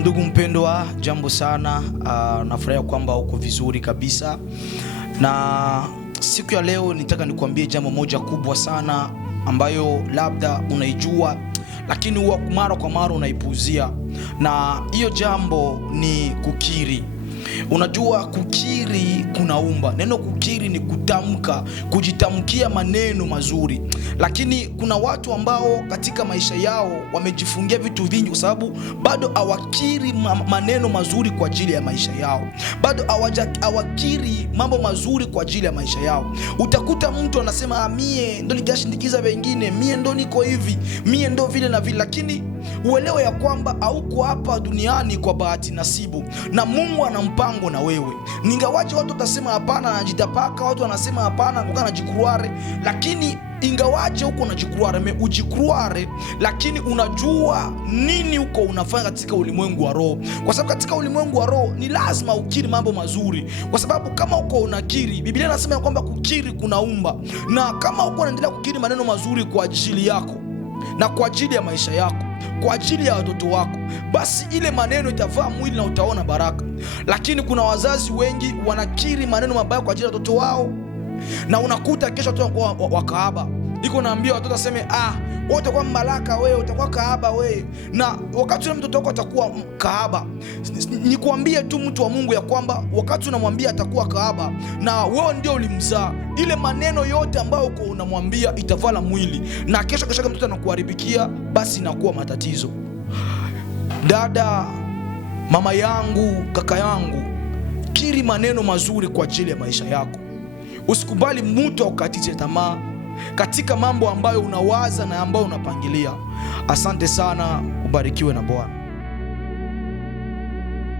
Ndugu mpendwa, jambo sana. Nafurahi kwamba uko vizuri kabisa. Na siku ya leo nitaka nikuambie jambo moja kubwa sana ambayo labda unaijua lakini huwa mara kwa mara unaipuuzia. Na hiyo jambo ni kukiri. Unajua kukiri kunaumba. Neno kukiri ni kutamka, kujitamkia maneno mazuri. Lakini kuna watu ambao katika maisha yao wamejifungia vitu vingi kwa sababu bado hawakiri maneno mazuri kwa ajili ya maisha yao. Bado hawakiri mambo mazuri kwa ajili ya maisha yao. Utakuta mtu anasema mie ndo nikashindikiza wengine, mie ndo niko hivi, mie ndo vile na vile, lakini uelewe ya kwamba hauko hapa duniani kwa bahati nasibu, na Mungu ana mpango na wewe. Ningawaje watu watasema hapana anajitapaka, watu wanasema hapana ngoka anajikuruare, lakini ingawaje huko unajikuruare, ujikuruare, lakini unajua nini uko unafanya katika ulimwengu wa roho. Kwa sababu katika ulimwengu wa roho ni lazima ukiri mambo mazuri, kwa sababu kama uko unakiri, Biblia inasema ya kwamba kukiri kunaumba. Na kama uko unaendelea kukiri maneno mazuri kwa ajili yako na kwa ajili ya maisha yako, kwa ajili ya watoto wako, basi ile maneno itavaa mwili na utaona baraka. Lakini kuna wazazi wengi wanakiri maneno mabaya kwa ajili ya watoto wao, na unakuta kesho watoto wakahaba. Iko naambia watoto aseme wewe utakuwa mbalaka, wewe utakuwa kahaba wewe, na wakati ule mtoto wako atakuwa kahaba. Nikuambie tu mtu wa Mungu ya kwamba wakati unamwambia atakuwa kahaba na wewe ndio ulimzaa, ile maneno yote ambayo uko unamwambia itavala mwili, na kesho mtoto anakuharibikia, basi inakuwa matatizo. Dada, mama yangu, kaka yangu, kiri maneno mazuri kwa ajili ya maisha yako. Usikubali mtu akukatize tamaa katika mambo ambayo unawaza na ambayo unapangilia. Asante sana, ubarikiwe na Bwana.